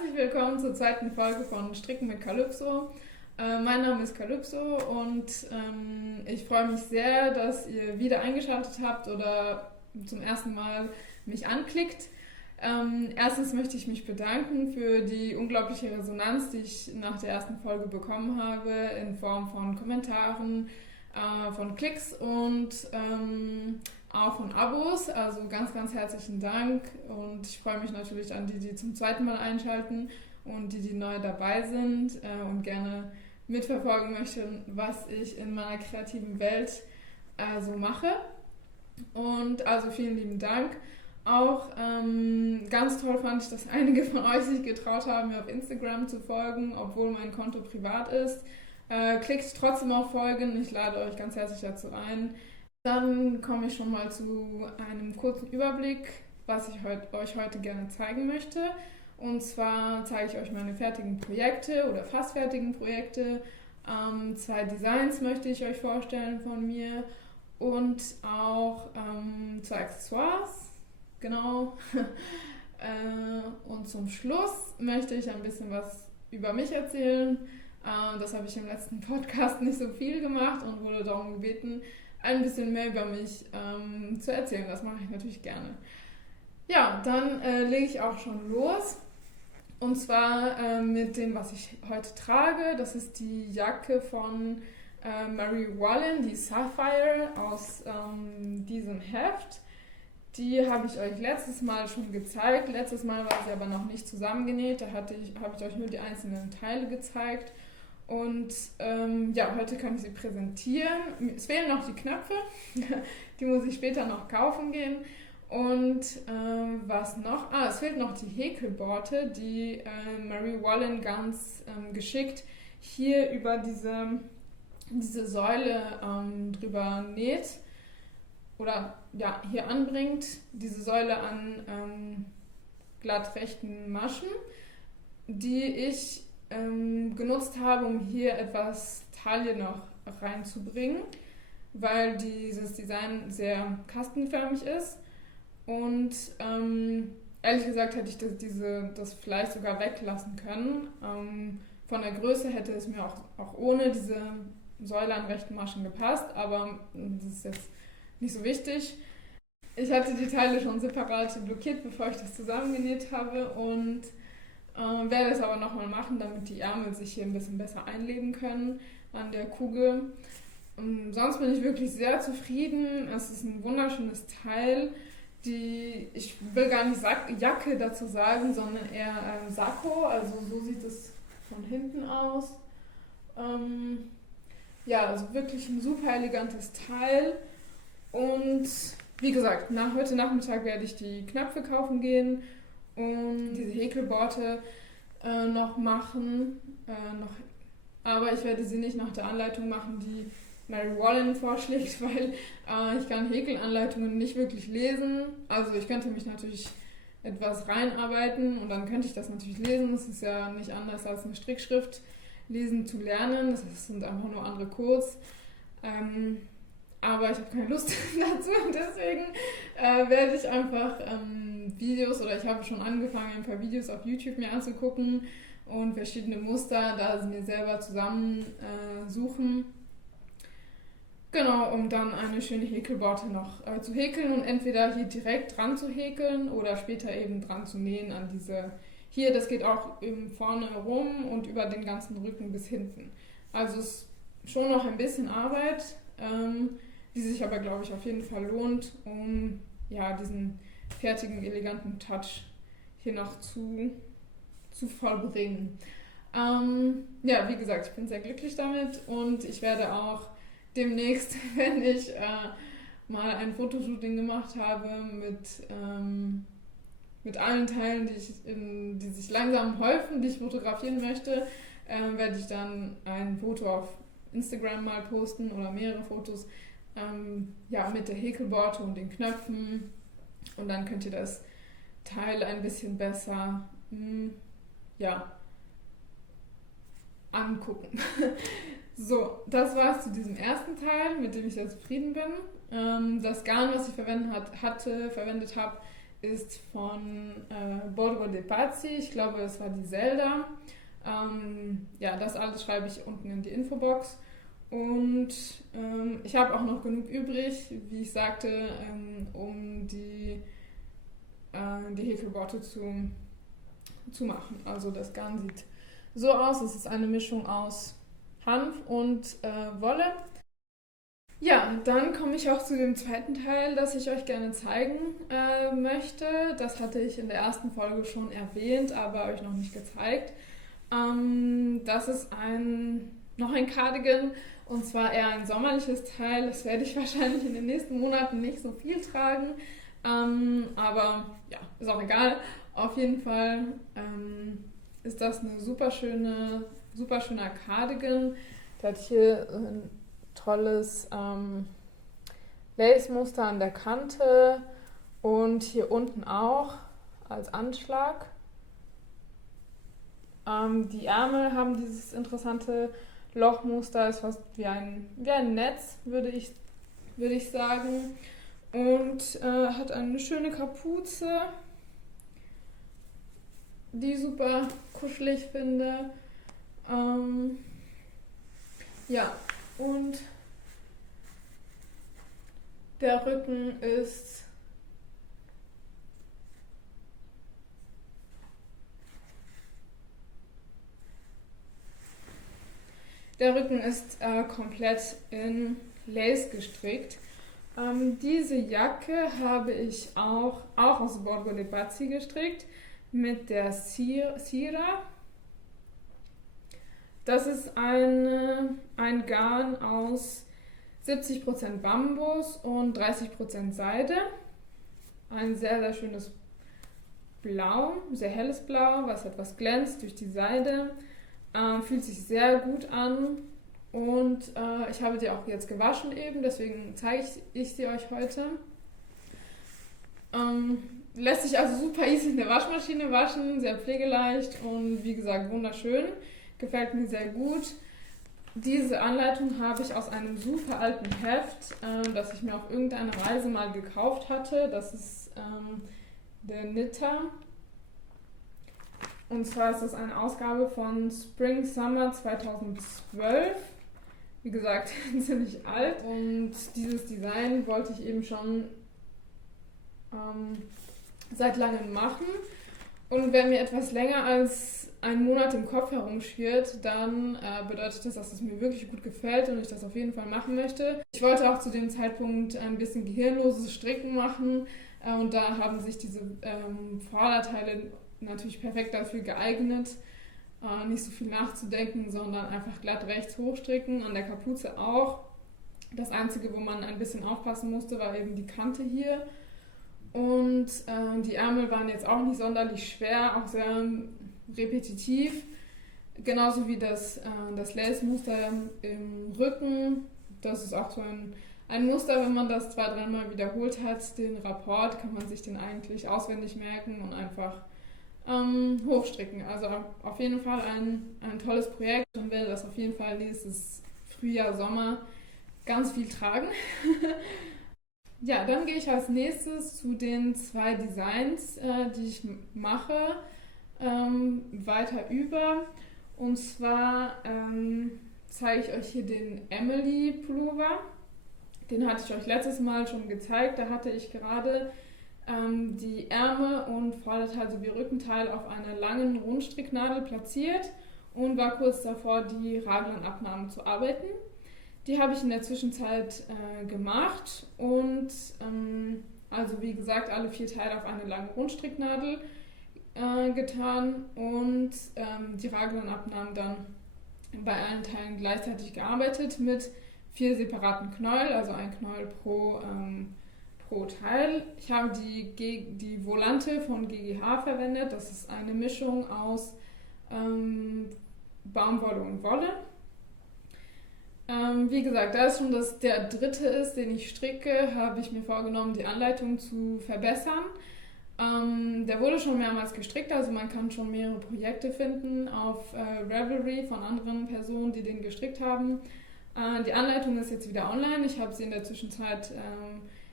Herzlich willkommen zur zweiten Folge von Stricken mit Calypso. Mein Name ist Calypso und ich freue mich sehr, dass ihr wieder eingeschaltet habt oder zum ersten Mal mich anklickt. Erstens möchte ich mich bedanken für die unglaubliche Resonanz, die ich nach der ersten Folge bekommen habe, in Form von Kommentaren, von Klicks und auch von Abos. Also ganz, ganz herzlichen Dank und ich freue mich natürlich an die, die zum zweiten Mal einschalten und die, die neu dabei sind und gerne mitverfolgen möchten, was ich in meiner kreativen Welt so mache. Und also vielen lieben Dank. Auch ganz toll fand ich, dass einige von euch sich getraut haben, mir auf Instagram zu folgen, obwohl mein Konto privat ist. Klickt trotzdem auf Folgen, ich lade euch ganz herzlich dazu ein. Dann komme ich schon mal zu einem kurzen Überblick, was ich euch heute gerne zeigen möchte. Und zwar zeige ich euch meine fertigen Projekte oder fast fertigen Projekte. 2 Designs möchte ich euch vorstellen von mir und auch 2 Accessoires. Genau. Und zum Schluss möchte ich ein bisschen was über mich erzählen. Das habe ich im letzten Podcast nicht so viel gemacht und wurde darum gebeten, ein bisschen mehr über mich zu erzählen. Das mache ich natürlich gerne. Ja, dann lege ich auch schon los. Und zwar mit dem, was ich heute trage. Das ist die Jacke von Mary Wallen, die Sapphire aus diesem Heft. Die habe ich euch letztes Mal schon gezeigt. Letztes Mal war sie aber noch nicht zusammengenäht. Da habe ich euch nur die einzelnen Teile gezeigt. Und ja, heute kann ich sie präsentieren. Es fehlen noch die Knöpfe. Die muss ich später noch kaufen gehen. Und was noch? Es fehlt noch die Häkelborte, die Mary Wallen ganz geschickt hier über diese Säule drüber näht. Oder ja, hier anbringt, diese Säule an glatt rechten Maschen, die ich genutzt habe, um hier etwas Taille noch reinzubringen, weil dieses Design sehr kastenförmig ist. Und ehrlich gesagt hätte ich das vielleicht sogar weglassen können. Von der Größe hätte es mir auch ohne diese Säule an rechten Maschen gepasst, aber das ist jetzt nicht so wichtig. Ich hatte die Teile schon separat blockiert, bevor ich das zusammengenäht habe und werde es aber nochmal machen, damit die Ärmel sich hier ein bisschen besser einleben können an der Kugel. Sonst bin ich wirklich sehr zufrieden. Es ist ein wunderschönes Teil. Ich will gar nicht Jacke dazu sagen, sondern eher Sakko. Also so sieht es von hinten aus. Ja, also wirklich ein super elegantes Teil. Und wie gesagt, heute Nachmittag werde ich die Knöpfe kaufen gehen und diese Häkelborte noch machen. Aber ich werde sie nicht nach der Anleitung machen, die Mary Wallen vorschlägt, weil ich kann Häkelanleitungen nicht wirklich lesen. Also ich könnte mich natürlich etwas reinarbeiten und dann könnte ich das natürlich lesen. Das ist ja nicht anders als eine Strickschrift lesen zu lernen. Das sind einfach nur andere Codes. Aber ich habe keine Lust dazu und deswegen werde ich einfach Videos oder ich habe schon angefangen, ein paar Videos auf YouTube mir anzugucken und verschiedene Muster da mir selber zusammen suchen. Genau, um dann eine schöne Häkelborte noch zu häkeln und entweder hier direkt dran zu häkeln oder später eben dran zu nähen an diese. Hier, das geht auch eben vorne rum und über den ganzen Rücken bis hinten. Also es ist schon noch ein bisschen Arbeit, die sich aber, glaube ich, auf jeden Fall lohnt, um ja, diesen fertigen, eleganten Touch hier noch zu vollbringen. Ja, wie gesagt, ich bin sehr glücklich damit und ich werde auch demnächst, wenn ich mal ein Fotoshooting gemacht habe mit allen Teilen, die sich langsam häufen, die ich fotografieren möchte, werde ich dann ein Foto auf Instagram mal posten oder mehrere Fotos ja, mit der Häkelborte und den Knöpfen und dann könnt ihr das Teil ein bisschen besser ja, angucken. So, das war's zu diesem ersten Teil, mit dem ich sehr zufrieden bin. Das Garn, was ich verwendet habe, ist von Borgo dei Pazzi. Ich glaube, es war die Zelda. Ja, das alles schreibe ich unten in die Infobox. Und ich habe auch noch genug übrig, wie ich sagte, um die Häkelborte zu machen. Also das Garn sieht so aus. Es ist eine Mischung aus Hanf und Wolle. Ja, dann komme ich auch zu dem zweiten Teil, das ich euch gerne zeigen möchte. Das hatte ich in der ersten Folge schon erwähnt, aber euch noch nicht gezeigt. Das ist noch ein Cardigan, und zwar eher ein sommerliches Teil. Das werde ich wahrscheinlich in den nächsten Monaten nicht so viel tragen, aber ja, ist auch egal. Auf jeden Fall ist das eine super schöner Cardigan. Der hat hier ein tolles Lace-Muster an der Kante und hier unten auch als Anschlag. Die Ärmel haben dieses interessante Lochmuster, ist fast wie ein Netz, würde ich sagen. Und hat eine schöne Kapuze, die ich super kuschelig finde. Ja, und der Rücken ist komplett in Lace gestrickt. Diese Jacke habe ich auch aus Borgo dei Pazzi gestrickt mit der Sira. Das ist ein Garn aus 70% Bambus und 30% Seide. Ein sehr, sehr schönes Blau, sehr helles Blau, was etwas glänzt durch die Seide. Fühlt sich sehr gut an. Und ich habe die auch jetzt gewaschen eben, deswegen zeige ich sie euch heute. Lässt sich also super easy in der Waschmaschine waschen, sehr pflegeleicht und wie gesagt wunderschön. Gefällt mir sehr gut. Diese Anleitung habe ich aus einem super alten Heft, das ich mir auf irgendeiner Reise mal gekauft hatte. Das ist der Knitter. Und zwar ist das eine Ausgabe von Spring Summer 2012. Wie gesagt, ziemlich alt. Und dieses Design wollte ich eben schon seit langem machen. Und wenn mir etwas länger als einen Monat im Kopf herumschwirrt, dann bedeutet das, dass es mir wirklich gut gefällt und ich das auf jeden Fall machen möchte. Ich wollte auch zu dem Zeitpunkt ein bisschen gehirnloses Stricken machen und da haben sich diese Vorderteile natürlich perfekt dafür geeignet. Nicht so viel nachzudenken, sondern einfach glatt rechts hochstricken, an der Kapuze auch. Das Einzige, wo man ein bisschen aufpassen musste, war eben die Kante hier. Und die Ärmel waren jetzt auch nicht sonderlich schwer, auch sehr repetitiv. Genauso wie das Lace-Muster im Rücken. Das ist auch so ein Muster, wenn man das 2-3 Mal wiederholt hat. Den Rapport kann man sich den eigentlich auswendig merken und einfach hochstricken. Also auf jeden Fall ein tolles Projekt und werde das auf jeden Fall nächstes Frühjahr, Sommer ganz viel tragen. Ja, dann gehe ich als nächstes zu den 2 Designs, die ich mache, weiter über. Und zwar zeige ich euch hier den Emily Pullover. Den hatte ich euch letztes Mal schon gezeigt. Da hatte ich gerade die Ärmel und Vorderteil sowie Rückenteil auf einer langen Rundstricknadel platziert und war kurz davor, die Raglanabnahmen zu arbeiten. Die habe ich in der Zwischenzeit gemacht und also wie gesagt alle 4 Teile auf eine lange Rundstricknadel getan und die Raglanabnahmen dann bei allen Teilen gleichzeitig gearbeitet mit 4 separaten Knäuel, also ein Knäuel pro Teil. Ich habe die Volante von GGH verwendet. Das ist eine Mischung aus Baumwolle und Wolle. Wie gesagt, da es schon der dritte ist, den ich stricke, habe ich mir vorgenommen, die Anleitung zu verbessern. Der wurde schon mehrmals gestrickt, also man kann schon mehrere Projekte finden auf Ravelry von anderen Personen, die den gestrickt haben. Die Anleitung ist jetzt wieder online. Ich habe sie in der Zwischenzeit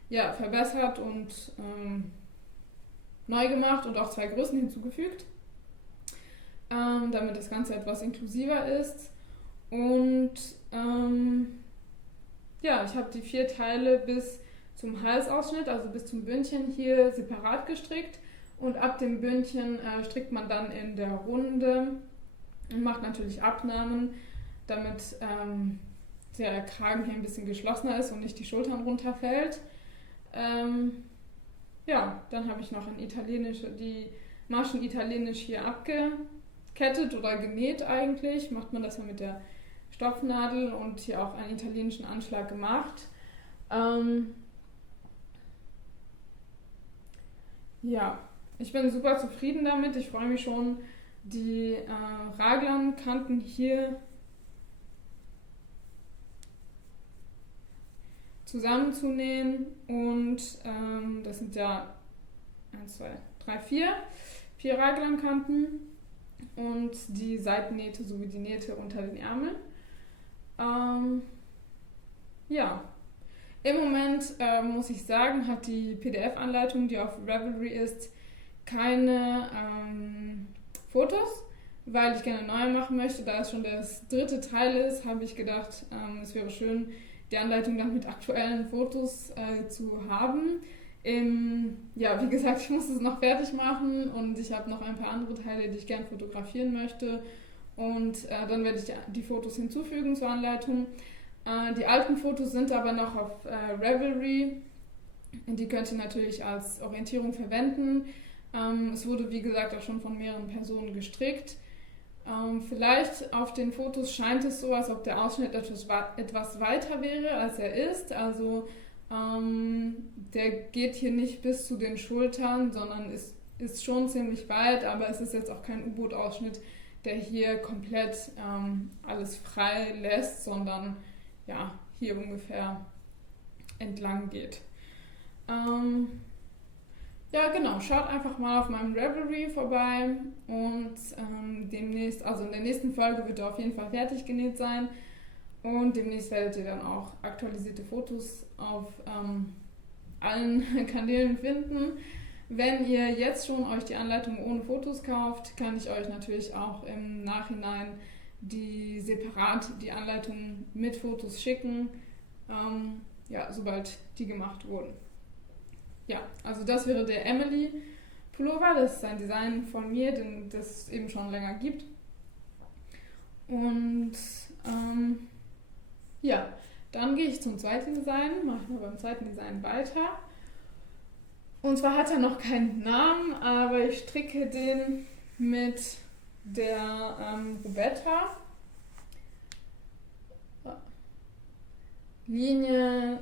verbessert und neu gemacht und auch 2 Größen hinzugefügt, damit das Ganze etwas inklusiver ist. Und ja, ich habe die 4 Teile bis zum Halsausschnitt, also bis zum Bündchen hier separat gestrickt. Und ab dem Bündchen strickt man dann in der Runde und macht natürlich Abnahmen, damit der Kragen hier ein bisschen geschlossener ist und nicht die Schultern runterfällt. Ja, dann habe ich noch die Maschen italienisch hier abgekettet oder genäht eigentlich. Macht man das ja mit der Stopfnadel und hier auch einen italienischen Anschlag gemacht. Ja, ich bin super zufrieden damit. Ich freue mich schon, die Raglankanten hier zusammenzunähen. Und das sind ja 1, 2, 3, 4 Raglankanten und die Seitennähte sowie die Nähte unter den Ärmeln. Ja, im Moment muss ich sagen, hat die PDF-Anleitung, die auf Ravelry ist, keine Fotos, weil ich gerne neue machen möchte. Da es schon das 3. Teil ist, habe ich gedacht, es wäre schön, die Anleitung dann mit aktuellen Fotos zu haben. Ja, wie gesagt, ich muss es noch fertig machen und ich habe noch ein paar andere Teile, die ich gerne fotografieren möchte. Und dann werde ich die Fotos hinzufügen zur Anleitung. Die alten Fotos sind aber noch auf Ravelry. Die könnt ihr natürlich als Orientierung verwenden. Es wurde, wie gesagt, auch schon von mehreren Personen gestrickt. Vielleicht auf den Fotos scheint es so, als ob der Ausschnitt etwas weiter wäre, als er ist. Also der geht hier nicht bis zu den Schultern, sondern ist schon ziemlich weit, aber es ist jetzt auch kein U-Boot-Ausschnitt, der hier komplett alles frei lässt, sondern ja, hier ungefähr entlang geht. Ja, genau, schaut einfach mal auf meinem Ravelry vorbei und demnächst, also in der nächsten Folge wird er auf jeden Fall fertig genäht sein und demnächst werdet ihr dann auch aktualisierte Fotos auf allen Kanälen finden. Wenn ihr jetzt schon euch die Anleitung ohne Fotos kauft, kann ich euch natürlich auch im Nachhinein separat die Anleitung mit Fotos schicken, ja, sobald die gemacht wurden. Ja, also das wäre der Emily Pullover, das ist ein Design von mir, den das eben schon länger gibt. Und ja, dann gehe ich zum zweiten Design, mache mal beim zweiten Design weiter. Und zwar hat er noch keinen Namen, aber ich stricke den mit der Rubetta Linie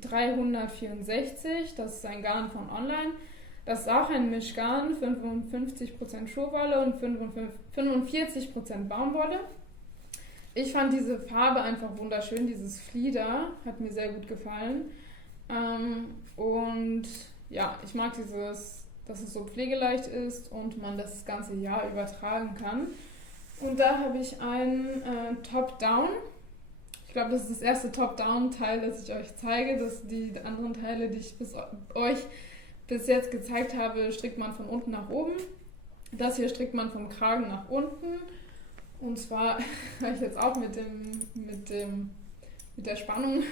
364, das ist ein Garn von Online. Das ist auch ein Mischgarn, 55% Schurwolle und 45% Baumwolle. Ich fand diese Farbe einfach wunderschön, dieses Flieder hat mir sehr gut gefallen. Und ja, ich mag dass es so pflegeleicht ist und man das ganze Jahr übertragen kann. Und da habe ich einen Top-Down. Ich glaube, das ist das erste Top-Down-Teil, das ich euch zeige. Die anderen Teile, die ich euch bis jetzt gezeigt habe, strickt man von unten nach oben. Das hier strickt man vom Kragen nach unten. Und zwar, ich jetzt auch mit der Spannung.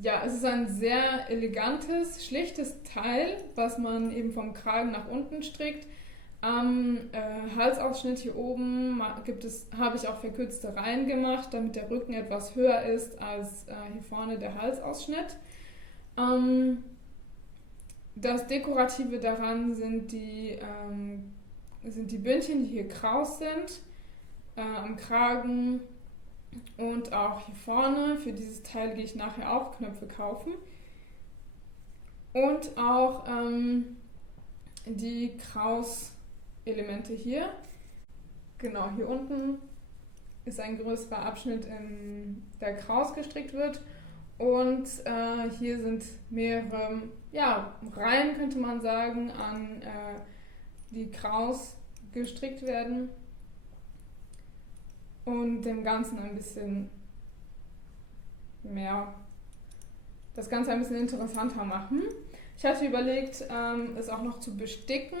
Ja, es ist ein sehr elegantes, schlichtes Teil, was man eben vom Kragen nach unten strickt. Am Halsausschnitt hier oben habe ich auch verkürzte Reihen gemacht, damit der Rücken etwas höher ist als hier vorne der Halsausschnitt. Das Dekorative daran sind die Bündchen, die hier kraus sind, am Kragen und auch hier vorne. Für dieses Teil gehe ich nachher auch Knöpfe kaufen. Und auch die Kraus-Elemente hier. Genau, hier unten ist ein größerer Abschnitt, der kraus gestrickt wird. Und hier sind mehrere Reihen, könnte man sagen, an die kraus gestrickt werden. Und dem Ganzen ein bisschen mehr das Ganze ein bisschen interessanter machen. Ich hatte überlegt, es auch noch zu besticken.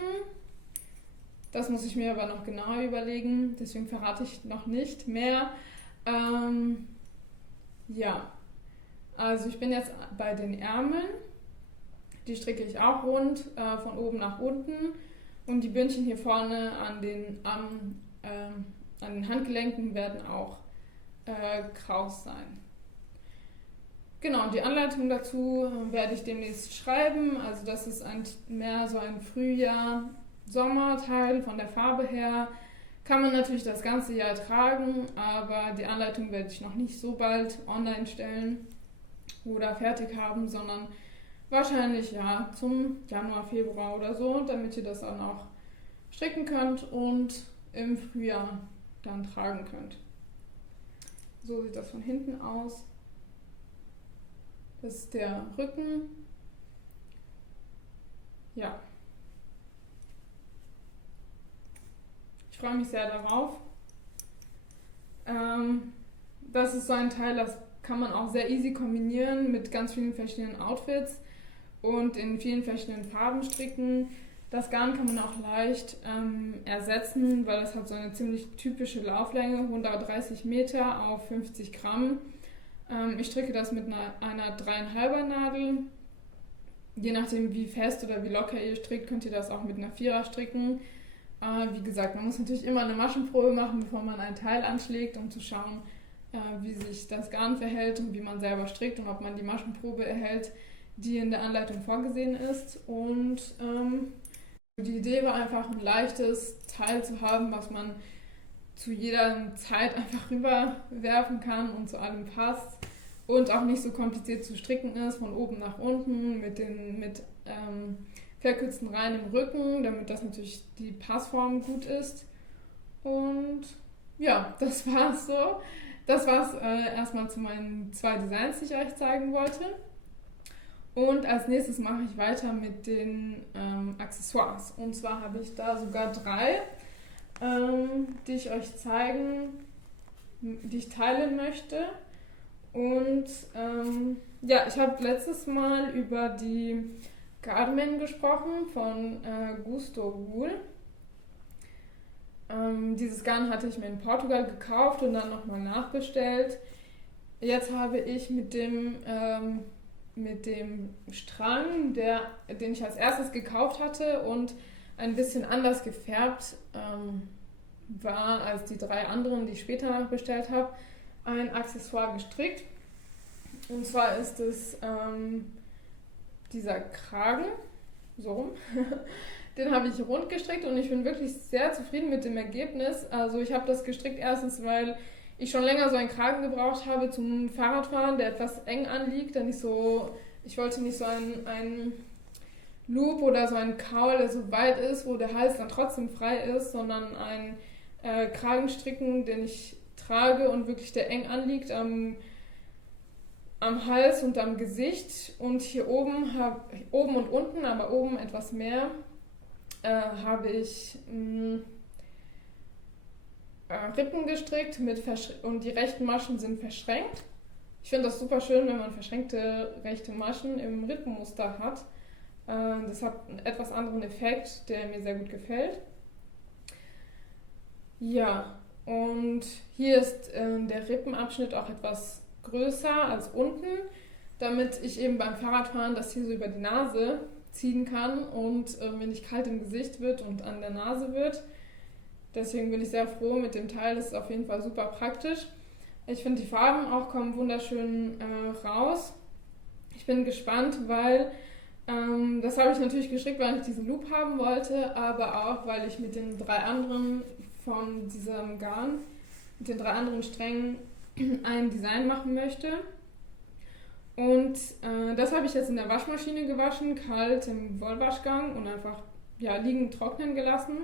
Das muss ich mir aber noch genauer überlegen, deswegen verrate ich noch nicht mehr. Ja, also ich bin jetzt bei den Ärmeln. Die stricke ich auch rund, von oben nach unten. Und die Bündchen hier vorne an den Handgelenken werden auch kraus sein. Genau, und die Anleitung dazu werde ich demnächst schreiben. Also das ist mehr so ein Frühjahr-Sommerteil von der Farbe her. Kann man natürlich das ganze Jahr tragen, aber die Anleitung werde ich noch nicht so bald online stellen oder fertig haben, sondern wahrscheinlich ja zum Januar, Februar oder so, damit ihr das dann auch stricken könnt und im Frühjahr dann tragen könnt. So sieht das von hinten aus. Das ist der Rücken. Ja. Ich freue mich sehr darauf. Das ist so ein Teil, das kann man auch sehr easy kombinieren mit ganz vielen verschiedenen Outfits und in vielen verschiedenen Farben stricken. Das Garn kann man auch leicht ersetzen, weil es hat so eine ziemlich typische Lauflänge, 130 Meter auf 50 Gramm. Ich stricke das mit einer 3,5er Nadel. Je nachdem, wie fest oder wie locker ihr strickt, könnt ihr das auch mit einer 4er stricken. Wie gesagt, man muss natürlich immer eine Maschenprobe machen, bevor man ein Teil anschlägt, um zu schauen, wie sich das Garn verhält und wie man selber strickt und ob man die Maschenprobe erhält, die in der Anleitung vorgesehen ist. Und die Idee war einfach, ein leichtes Teil zu haben, was man zu jeder Zeit einfach rüberwerfen kann und zu allem passt und auch nicht so kompliziert zu stricken ist, von oben nach unten mit verkürzten Reihen im Rücken, damit das natürlich die Passform gut ist. Und ja, das war's so. Das war's erstmal zu meinen 2 Designs, die ich euch zeigen wollte. Und als nächstes mache ich weiter mit den Accessoires. Und zwar habe ich da sogar 3, die ich euch die ich teilen möchte. Und ja, ich habe letztes Mal über die Gardemen gesprochen von Gusto Wool. Dieses Garn hatte ich mir in Portugal gekauft und dann nochmal nachbestellt. Jetzt habe ich mit dem Strang, den ich als erstes gekauft hatte und ein bisschen anders gefärbt war als die 3 anderen, die ich später nachbestellt habe, ein Accessoire gestrickt. Und zwar ist es dieser Kragen, so rum. Den habe ich rund gestrickt und ich bin wirklich sehr zufrieden mit dem Ergebnis. Also ich habe das gestrickt erstens, weil ich schon länger so einen Kragen gebraucht habe zum Fahrradfahren, der etwas eng anliegt. Ich wollte nicht so einen Loop oder so einen Kaul, der so weit ist, wo der Hals dann trotzdem frei ist, sondern einen Kragen stricken, den ich trage und wirklich der eng anliegt am Hals und am Gesicht. Und hier oben und unten, aber oben etwas mehr, habe ich Rippen gestrickt und die rechten Maschen sind verschränkt. Ich finde das super schön, wenn man verschränkte rechte Maschen im Rippenmuster hat. Das hat einen etwas anderen Effekt, der mir sehr gut gefällt. Ja, und hier ist der Rippenabschnitt auch etwas größer als unten, damit ich eben beim Fahrradfahren das hier so über die Nase ziehen kann und mir nicht kalt im Gesicht wird und an der Nase wird. Deswegen bin ich sehr froh mit dem Teil, das ist auf jeden Fall super praktisch. Ich finde, die Farben auch kommen wunderschön raus. Ich bin gespannt, weil das habe ich natürlich gestrickt, weil ich diesen Loop haben wollte, aber auch, weil ich mit den 3 anderen von diesem Garn, mit den 3 anderen Strängen ein Design machen möchte. Und das habe ich jetzt in der Waschmaschine gewaschen, kalt im Wollwaschgang und einfach liegend trocknen gelassen.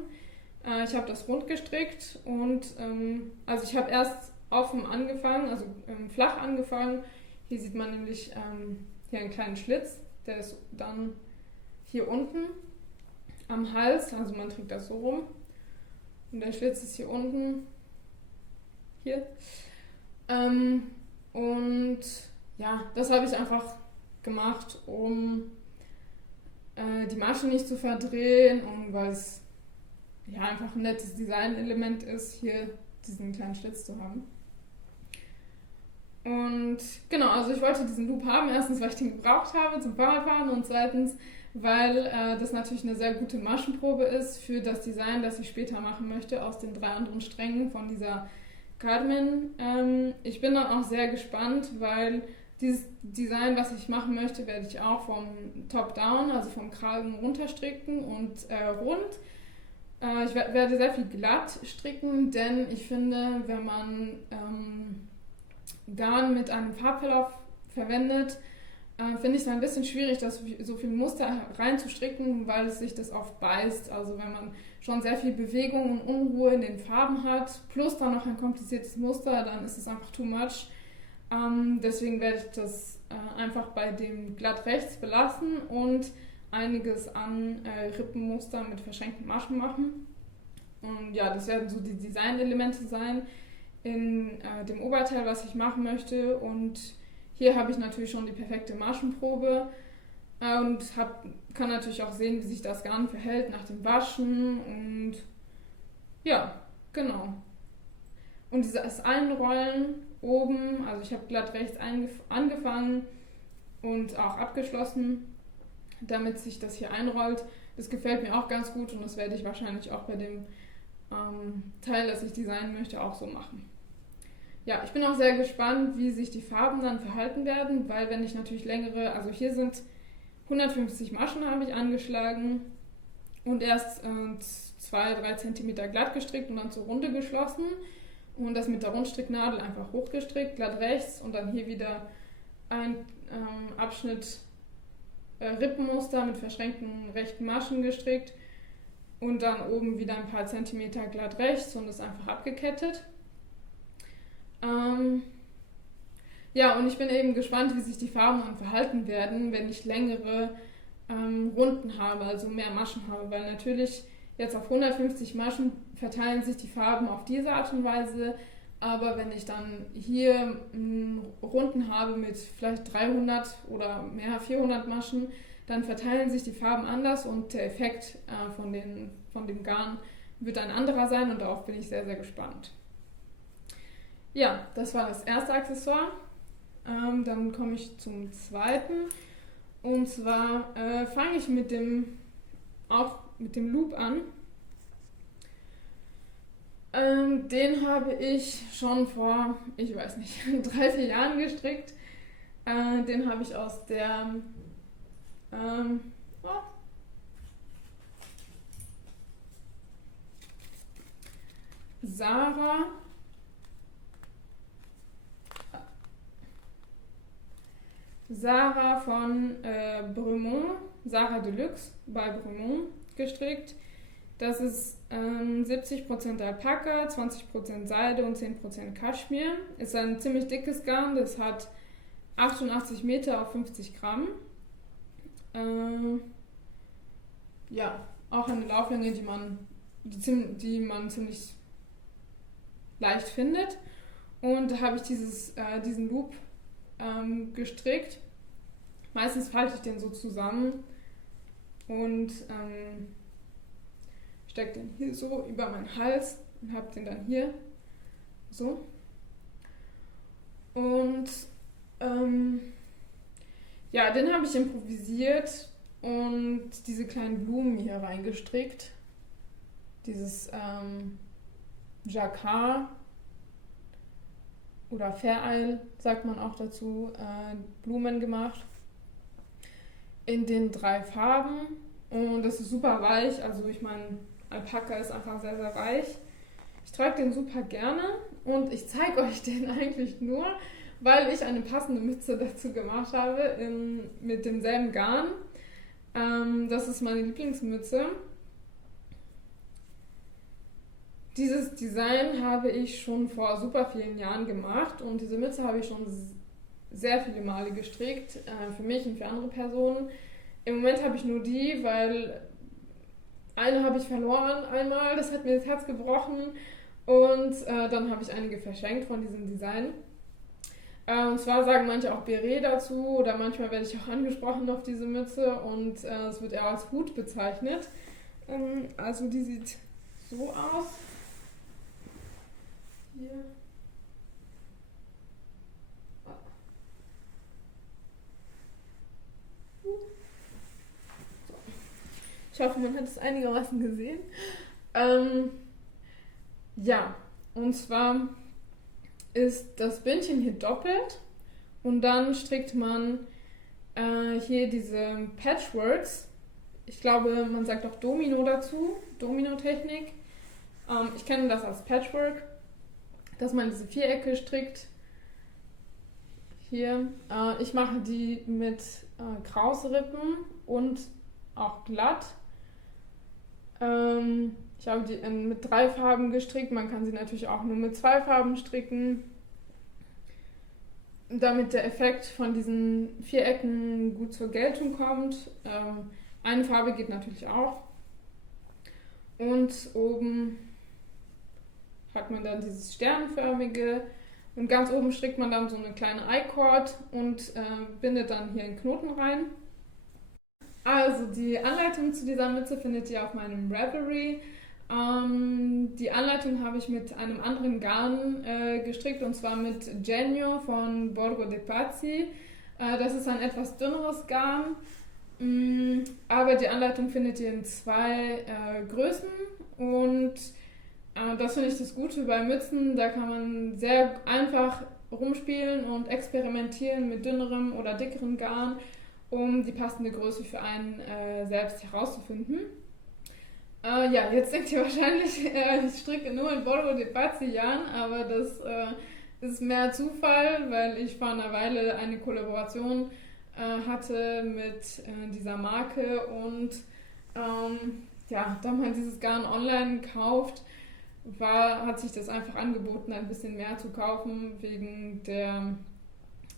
Ich habe das rund gestrickt und also ich habe erst offen angefangen, also flach angefangen. Hier sieht man nämlich hier einen kleinen Schlitz, der ist dann hier unten am Hals, also man trägt das so rum. Und der Schlitz ist hier unten, hier. Und ja, das habe ich einfach gemacht, um die Maschen nicht zu verdrehen und weil es ja einfach ein nettes Designelement ist, hier diesen kleinen Schlitz zu haben. Und genau, also ich wollte diesen Loop haben, erstens, weil ich den gebraucht habe zum Fahrradfahren und zweitens, weil das natürlich eine sehr gute Maschenprobe ist für das Design, das ich später machen möchte aus den 3 anderen Strängen von dieser Cardigan. Ich bin dann auch sehr gespannt, weil dieses Design, was ich machen möchte, werde ich auch vom Top-Down, also vom Kragen runterstricken und rund. Ich werde sehr viel glatt stricken, denn ich finde, wenn man Garn mit einem Farbverlauf verwendet, finde ich es ein bisschen schwierig, das so viel Muster reinzustricken, weil es sich das oft beißt. Also wenn man schon sehr viel Bewegung und Unruhe in den Farben hat, plus dann noch ein kompliziertes Muster, dann ist es einfach too much. Deswegen werde ich das einfach bei dem glatt rechts belassen und einiges an Rippenmuster mit verschränkten Maschen machen. Und ja, das werden so die Designelemente sein in dem Oberteil, was ich machen möchte. Und hier habe ich natürlich schon die perfekte Maschenprobe und kann natürlich auch sehen, wie sich das Garn verhält nach dem Waschen. Und ja, genau. Und dieses Einrollen oben, also ich habe glatt rechts angefangen und auch abgeschlossen, damit sich das hier einrollt. Das gefällt mir auch ganz gut und das werde ich wahrscheinlich auch bei dem Teil, das ich designen möchte, auch so machen. Ja, ich bin auch sehr gespannt, wie sich die Farben dann verhalten werden, weil wenn ich natürlich längere, also hier sind 150 Maschen habe ich angeschlagen und erst 2-3 cm glatt gestrickt und dann zur Runde geschlossen und das mit der Rundstricknadel einfach hochgestrickt, glatt rechts und dann hier wieder ein Abschnitt Rippenmuster mit verschränkten rechten Maschen gestrickt und dann oben wieder ein paar Zentimeter glatt rechts und das einfach abgekettet. Ja, und ich bin eben gespannt, wie sich die Farben dann verhalten werden, wenn ich längere Runden habe, also mehr Maschen habe, weil natürlich jetzt auf 150 Maschen verteilen sich die Farben auf diese Art und Weise, aber wenn ich dann hier Runden habe mit vielleicht 300 oder mehr, 400 Maschen, dann verteilen sich die Farben anders und der Effekt von dem Garn wird ein anderer sein und darauf bin ich sehr, sehr gespannt. Ja, das war das erste Accessoire. Dann komme ich zum zweiten. Und zwar fange ich mit dem Loop an. Den habe ich schon vor, ich weiß nicht, 3-4 Jahren gestrickt. Den habe ich aus der Sarah von Bremont, Sarah Deluxe bei Bremont gestrickt. Das ist 70% Alpaka, 20% Seide und 10% Kaschmir. Ist ein ziemlich dickes Garn, das hat 88 Meter auf 50 Gramm. Ja, auch eine Lauflänge, die man ziemlich leicht findet. Und da habe ich diesen Loop gestrickt. Meistens falte ich den so zusammen und stecke den hier so über meinen Hals und habe den dann hier so. Und ja, den habe ich improvisiert und diese kleinen Blumen hier reingestrickt. Dieses Jacquard oder Vereil, sagt man auch dazu, Blumen gemacht. In den 3 Farben. Und das ist super weich. Also ich meine, Alpaka ist einfach sehr, sehr weich. Ich trage den super gerne und ich zeige euch den eigentlich nur, weil ich eine passende Mütze dazu gemacht habe mit demselben Garn. Das ist meine Lieblingsmütze. Dieses Design habe ich schon vor super vielen Jahren gemacht und diese Mütze habe ich schon sehr viele Male gestrickt, für mich und für andere Personen. Im Moment habe ich nur die, weil eine habe ich verloren einmal, das hat mir das Herz gebrochen und dann habe ich einige verschenkt von diesem Design. Und zwar sagen manche auch Beret dazu oder manchmal werde ich auch angesprochen auf diese Mütze und es wird eher als Hut bezeichnet. Also die sieht so aus. Hier. Ich hoffe, man hat es einigermaßen gesehen. Ja, und zwar ist das Bündchen hier doppelt und dann strickt man hier diese Patchworks. Ich glaube, man sagt auch Domino dazu, Domino-Technik. Ich kenne das als Patchwork, dass man diese Vierecke strickt. Hier. Ich mache die mit Krausrippen und auch glatt. Ich habe die mit 3 Farben gestrickt. Man kann sie natürlich auch nur mit 2 Farben stricken, damit der Effekt von diesen Vierecken gut zur Geltung kommt. Eine Farbe geht natürlich auch. Und oben hat man dann dieses sternförmige und ganz oben strickt man dann so eine kleine I-Cord und bindet dann hier einen Knoten rein. Also die Anleitung zu dieser Mütze findet ihr auf meinem Ravelry. Die Anleitung habe ich mit einem anderen Garn gestrickt und zwar mit Genio von Borgo de Pazzi. Das ist ein etwas dünneres Garn, aber die Anleitung findet ihr in 2 Größen und das finde ich das Gute bei Mützen. Da kann man sehr einfach rumspielen und experimentieren mit dünnerem oder dickerem Garn, um die passende Größe für einen selbst herauszufinden. Ja, jetzt denkt ihr wahrscheinlich, ich stricke nur in Borgo de Pazzi Garn, aber das ist mehr Zufall, weil ich vor einer Weile eine Kollaboration hatte mit dieser Marke und ja, da man dieses Garn online kauft, hat sich das einfach angeboten, ein bisschen mehr zu kaufen wegen der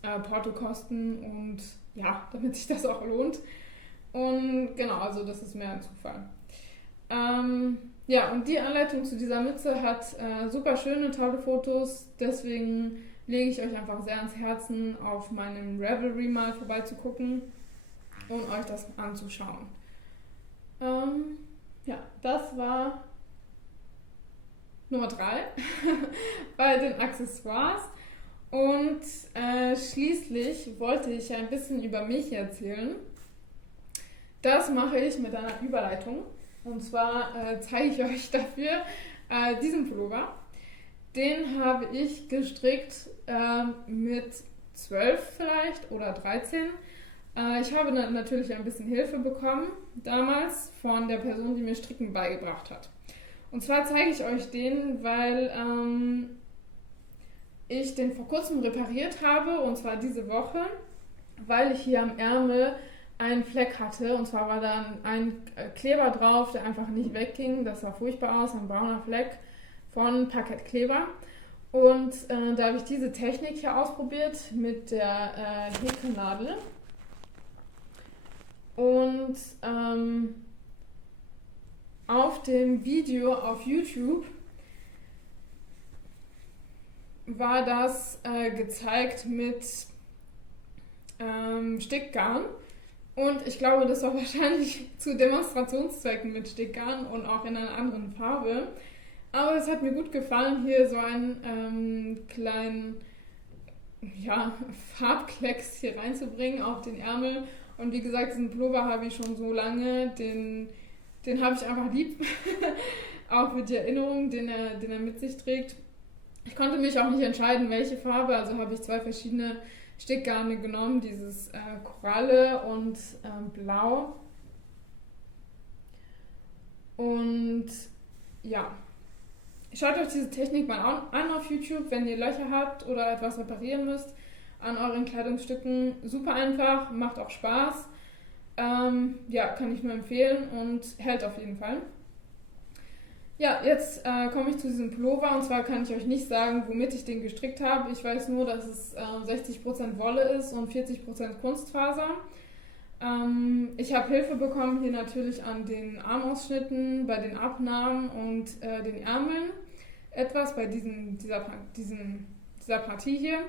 Portokosten und ja, damit sich das auch lohnt. Und genau, also das ist mehr ein Zufall. Ja, und die Anleitung zu dieser Mütze hat super schöne, tolle Fotos, deswegen lege ich euch einfach sehr ans Herzen, auf meinem Ravelry mal vorbeizugucken und euch das anzuschauen. Ja, das war Nummer 3 bei den Accessoires. Und schließlich wollte ich ein bisschen über mich erzählen. Das mache ich mit einer Überleitung. Und zwar zeige ich euch dafür diesen Pullover. Den habe ich gestrickt mit 12 vielleicht oder 13. Ich habe natürlich ein bisschen Hilfe bekommen damals von der Person, die mir Stricken beigebracht hat. Und zwar zeige ich euch den, weil ich den vor kurzem repariert habe, und zwar diese Woche, weil ich hier am Ärmel einen Fleck hatte. Und zwar war da ein Kleber drauf, der einfach nicht wegging. Das sah furchtbar aus, ein brauner Fleck von Parkettkleber. Und da habe ich diese Technik hier ausprobiert mit der Häkelnadel. Und auf dem Video auf YouTube war das gezeigt mit Stickgarn. Und ich glaube, das war wahrscheinlich zu Demonstrationszwecken mit Stickgarn und auch in einer anderen Farbe. Aber es hat mir gut gefallen, hier so einen kleinen Farbklecks hier reinzubringen auf den Ärmel. Und wie gesagt, diesen Pullover habe ich schon so lange, den habe ich einfach lieb. Auch für die Erinnerung, den er mit sich trägt. Ich konnte mich auch nicht entscheiden, welche Farbe, also habe ich 2 verschiedene Stickgarne genommen, dieses Koralle und Blau. Und ja, schaut euch diese Technik mal an auf YouTube, wenn ihr Löcher habt oder etwas reparieren müsst an euren Kleidungsstücken. Super einfach, macht auch Spaß. Ja, kann ich nur empfehlen und hält auf jeden Fall. Ja, jetzt komme ich zu diesem Pullover, und zwar kann ich euch nicht sagen, womit ich den gestrickt habe. Ich weiß nur, dass es 60% Wolle ist und 40% Kunstfaser. Ich habe Hilfe bekommen hier natürlich an den Armausschnitten, bei den Abnahmen und den Ärmeln etwas bei dieser Partie hier.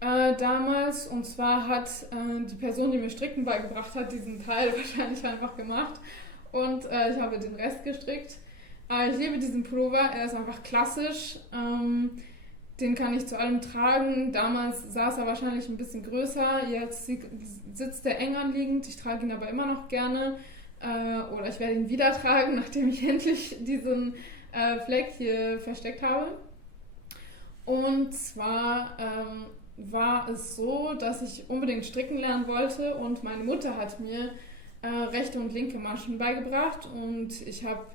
damals. Und zwar hat die Person, die mir Stricken beigebracht hat, diesen Teil wahrscheinlich einfach gemacht. Und ich habe den Rest gestrickt. Ich liebe diesen Pullover, er ist einfach klassisch. Den kann ich zu allem tragen. Damals saß er wahrscheinlich ein bisschen größer. Jetzt sitzt er eng anliegend. Ich trage ihn aber immer noch gerne. Oder ich werde ihn wieder tragen, nachdem ich endlich diesen Fleck hier versteckt habe. Und zwar war es so, dass ich unbedingt stricken lernen wollte und meine Mutter hat mir rechte und linke Maschen beigebracht und ich habe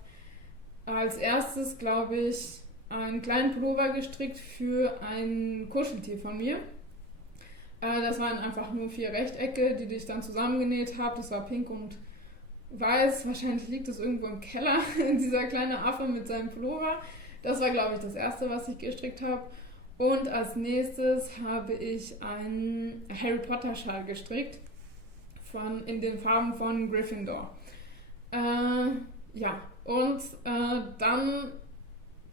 als erstes, glaube ich, einen kleinen Pullover gestrickt für ein Kuscheltier von mir. Das waren einfach nur 4 Rechtecke, die ich dann zusammengenäht habe. Das war pink und weiß. Wahrscheinlich liegt es irgendwo im Keller, dieser kleine Affe mit seinem Pullover. Das war, glaube ich, das erste, was ich gestrickt habe. Und als nächstes habe ich einen Harry Potter Schal gestrickt in den Farben von Gryffindor. Ja, und dann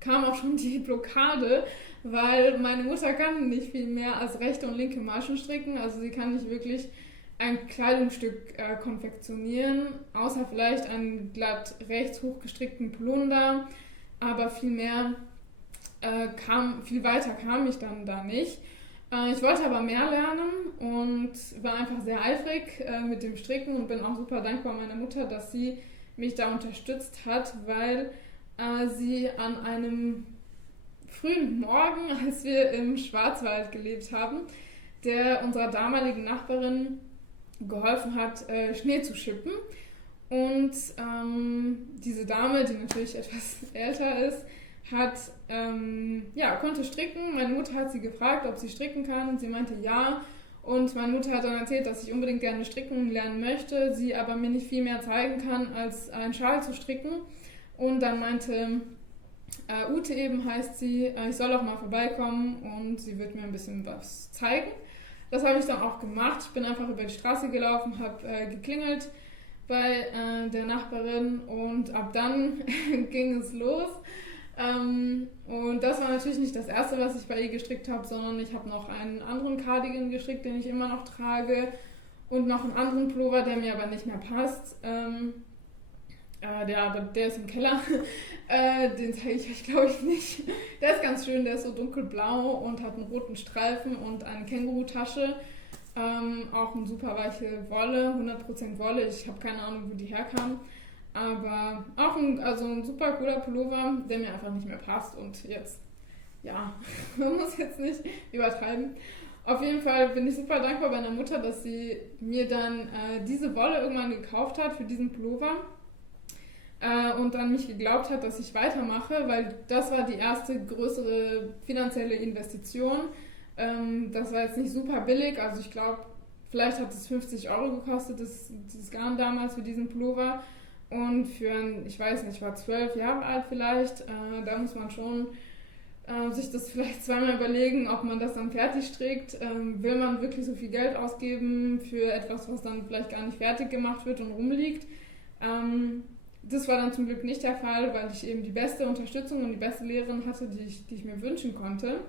kam auch schon die Blockade, weil meine Mutter kann nicht viel mehr als rechte und linke Maschen stricken. Also sie kann nicht wirklich ein Kleidungsstück konfektionieren, außer vielleicht einen glatt rechts hochgestrickten Polunder, aber viel weiter kam ich dann da nicht. Ich wollte aber mehr lernen und war einfach sehr eifrig mit dem Stricken und bin auch super dankbar meiner Mutter, dass sie mich da unterstützt hat, weil sie an einem frühen Morgen, als wir im Schwarzwald gelebt haben, der unserer damaligen Nachbarin geholfen hat, Schnee zu schippen. Und diese Dame, die natürlich etwas älter ist, konnte stricken. Meine Mutter hat sie gefragt, ob sie stricken kann. Sie meinte ja. Und meine Mutter hat dann erzählt, dass ich unbedingt gerne stricken lernen möchte, sie aber mir nicht viel mehr zeigen kann, als einen Schal zu stricken. Und dann meinte Ute eben, heißt sie, ich soll auch mal vorbeikommen und sie wird mir ein bisschen was zeigen. Das habe ich dann auch gemacht. Ich bin einfach über die Straße gelaufen, habe geklingelt bei der Nachbarin und ab dann ging es los. Und das war natürlich nicht das erste, was ich bei ihr gestrickt habe, sondern ich habe noch einen anderen Cardigan gestrickt, den ich immer noch trage und noch einen anderen Pullover, der mir aber nicht mehr passt. Der ist im Keller. Den zeige ich euch, glaube ich, nicht. Der ist ganz schön, der ist so dunkelblau und hat einen roten Streifen und eine Känguru-Tasche. Auch eine super weiche Wolle, 100% Wolle. Ich habe keine Ahnung, wo die herkam. Aber auch ein super cooler Pullover, der mir einfach nicht mehr passt. Und jetzt, ja, man muss jetzt nicht übertreiben. Auf jeden Fall bin ich super dankbar bei meiner Mutter, dass sie mir dann diese Wolle irgendwann gekauft hat für diesen Pullover. Und dann mich geglaubt hat, dass ich weitermache, weil das war die erste größere finanzielle Investition. Das war jetzt nicht super billig, also ich glaube, vielleicht hat es 50 Euro gekostet, dieses Garn damals für diesen Pullover. Und ich weiß nicht, ich war 12 Jahre alt vielleicht, da muss man schon sich das vielleicht zweimal überlegen, ob man das dann fertig strickt. Will man wirklich so viel Geld ausgeben für etwas, was dann vielleicht gar nicht fertig gemacht wird und rumliegt? Das war dann zum Glück nicht der Fall, weil ich eben die beste Unterstützung und die beste Lehrerin hatte, die ich mir wünschen konnte.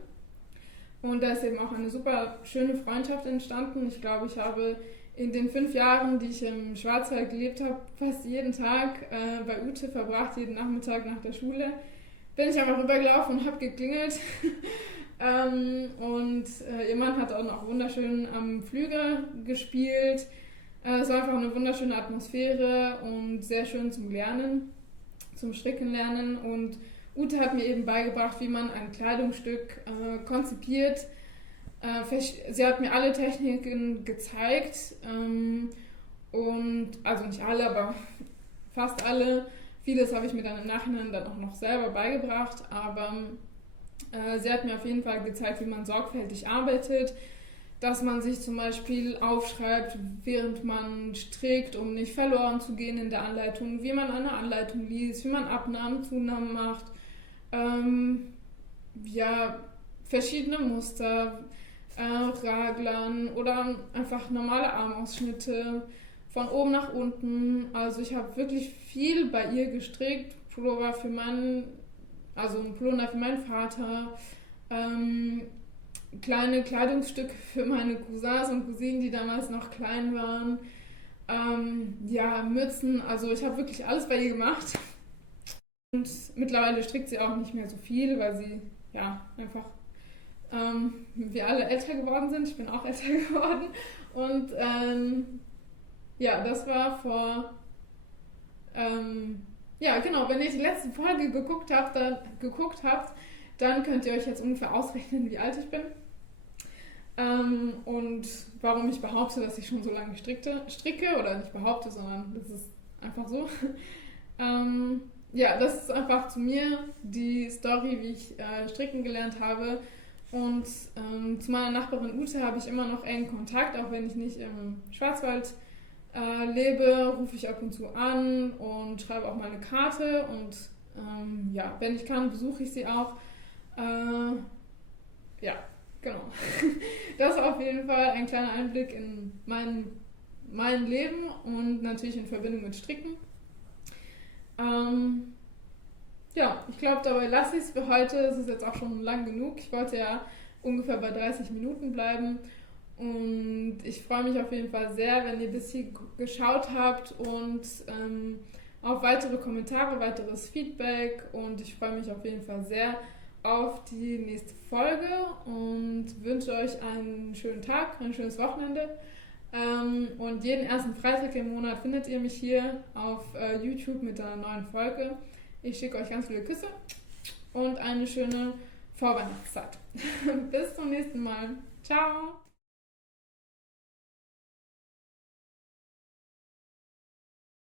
Und da ist eben auch eine super schöne Freundschaft entstanden. Ich glaube, ich habe in den 5 Jahren, die ich im Schwarzwald gelebt habe, fast jeden Tag bei Ute verbracht, jeden Nachmittag nach der Schule. Bin ich einfach rübergelaufen und habe geklingelt. Ihr Mann hat auch noch wunderschön am Flügel gespielt. Es war einfach eine wunderschöne Atmosphäre und sehr schön zum Lernen, zum Stricken lernen. Und Ute hat mir eben beigebracht, wie man ein Kleidungsstück konzipiert. Sie hat mir alle Techniken gezeigt und also nicht alle, aber fast alle. Vieles habe ich mir dann im Nachhinein dann auch noch selber beigebracht, aber sie hat mir auf jeden Fall gezeigt, wie man sorgfältig arbeitet, dass man sich zum Beispiel aufschreibt, während man strickt, um nicht verloren zu gehen in der Anleitung, wie man eine Anleitung liest, wie man Abnahmen, Zunahmen macht, verschiedene Muster, Raglern oder einfach normale Armausschnitte von oben nach unten. Also ich habe wirklich viel bei ihr gestrickt, ein Pullover für meinen Vater, kleine Kleidungsstücke für meine Cousins und Cousinen, die damals noch klein waren. Ja, Mützen, also ich habe wirklich alles bei ihr gemacht. Und mittlerweile strickt sie auch nicht mehr so viel, weil sie ja einfach wir alle älter geworden sind. Ich bin auch älter geworden. Und ja, das war vor ja, genau, wenn ihr die letzte Folge geguckt habt, dann könnt ihr euch jetzt ungefähr ausrechnen, wie alt ich bin. Und warum ich behaupte, dass ich schon so lange stricke, oder nicht behaupte, sondern das ist einfach so. Ja, das ist einfach zu mir die Story, wie ich stricken gelernt habe. Und zu meiner Nachbarin Ute habe ich immer noch engen Kontakt, auch wenn ich nicht im Schwarzwald lebe, rufe ich ab und zu an und schreibe auch mal eine Karte. Und ja, wenn ich kann, besuche ich sie auch. Ja, genau. Das ist auf jeden Fall ein kleiner Einblick in mein Leben und natürlich in Verbindung mit Stricken. Ja, ich glaube, dabei lasse ich es für heute. Es ist jetzt auch schon lang genug. Ich wollte ja ungefähr bei 30 Minuten bleiben. Und ich freue mich auf jeden Fall sehr, wenn ihr bis hier geschaut habt und auf weitere Kommentare, weiteres Feedback. Und ich freue mich auf jeden Fall sehr auf die nächste Folge und wünsche euch einen schönen Tag, ein schönes Wochenende. Und jeden ersten Freitag im Monat findet ihr mich hier auf YouTube mit einer neuen Folge. Ich schicke euch ganz viele Küsse und eine schöne Vorweihnachtszeit. Bis zum nächsten Mal. Ciao!